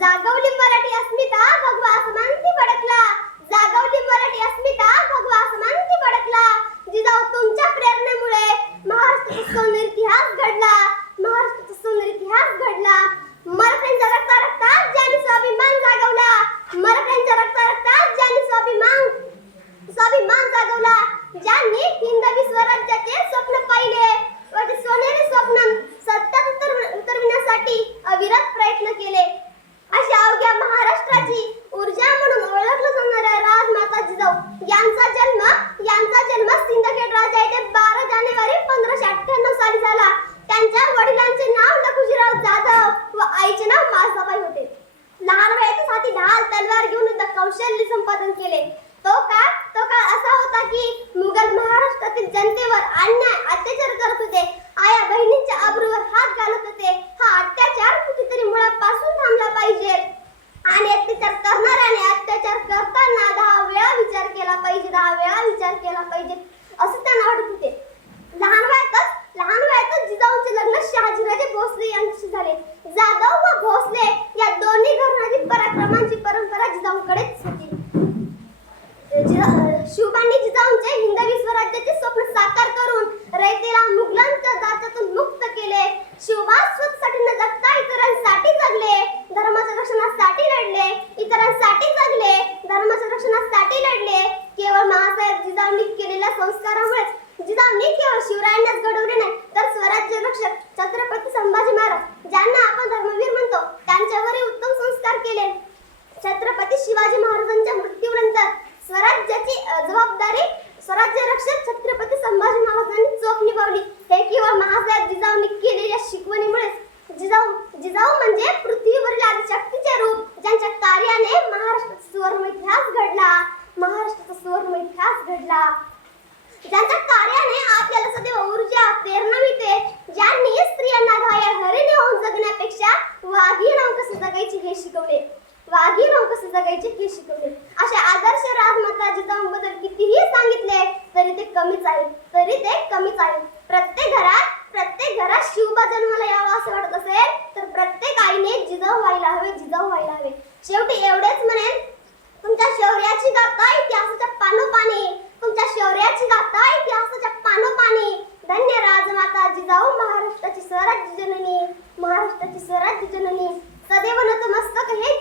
जागवली मराठी अस्मिता भगवा आसमानती भडकला. जागवली मराठी अस्मिता कौशल्य संपादन केले. तो काळ तो काळ असा होता की मुघल महाराष्ट्रातील जनतेवर अन्याय अत्याचार करत होते. आया बहिणींच्या अब्रूवर हात घालत होते. हा अत्याचार जिजाऊंनी केलेल्या संस्कारामुळे जिजाऊंनी केवळ शिवरायांनाच घडवले नाही तर स्वराज्य रक्षक छत्रपती संभाजी महाराज ज्यांना आपण धर्मवीर म्हणतो त्यांच्यावरही उत्तम संस्कार केले. छत्रपती शिवाजी महाराजांच्या मृत्यूनंतर स्वराज्याची जबाबदारी स्वराज्य रक्षक छत्रपती संभाजी महाराजांनी चोख निभावली. हे केवळ महासाहेब जिजाऊंनी केलेल्या शिकवणीमुळेच. जिजाऊ जिजाऊ म्हणजे घेतला ज्यांच्या कार्याने आपल्याला सध्या ऊर्जा प्रेरणा मिळते. ज्यांनी स्त्रियांना घायाळ घरी होऊन जगण्यापेक्षा वाघीण होऊन कसं जगायचे हे शिकवले. वाघी होऊन कसं जगायचे हे शिकवले. अशा आदर्श राजमाता जिजाऊंबद्दल कितीही सांगितले तरी ते कमीच आहे. तरी ते कमीच आहे. प्रत्येक घरात प्रत्येक घरात शिवबा जन्माला यावा असं वाटत असेल तर प्रत्येक आईने जिजाऊ व्हायला हवे जिजाऊ व्हायला हवे. शेवटी एवढेच म्हणेन तुमच्या शौर्याची गाथा इतिहासाच्या जाऊ महाराष्ट्राची स्वराज्य जननी. महाराष्ट्राची स्वराज्य जननी. सदैव नतमस्तक हे